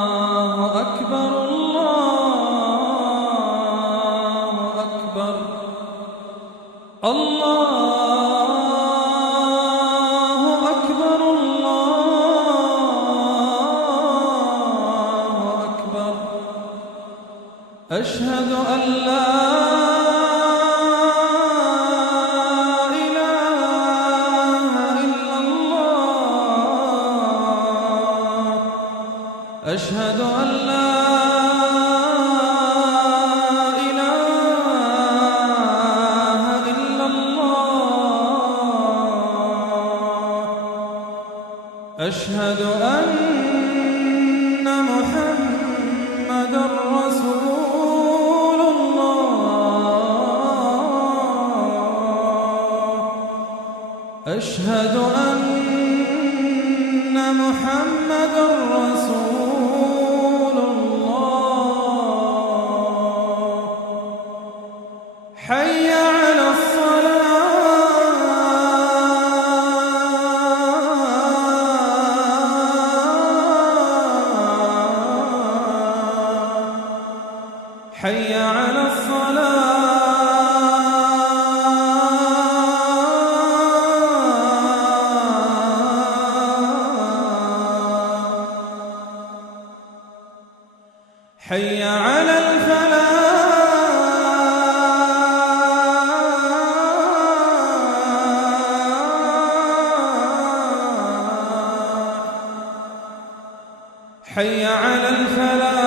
الله أكبر الله أكبر الله أكبر الله أكبر أشهد أن لا أشهد أن لا إله إلا الله أشهد أن محمدًا رسول الله أشهد أن محمدًا رسول حي على الصلاة حي على الصلاة حي على الفلاح حي على الفلاح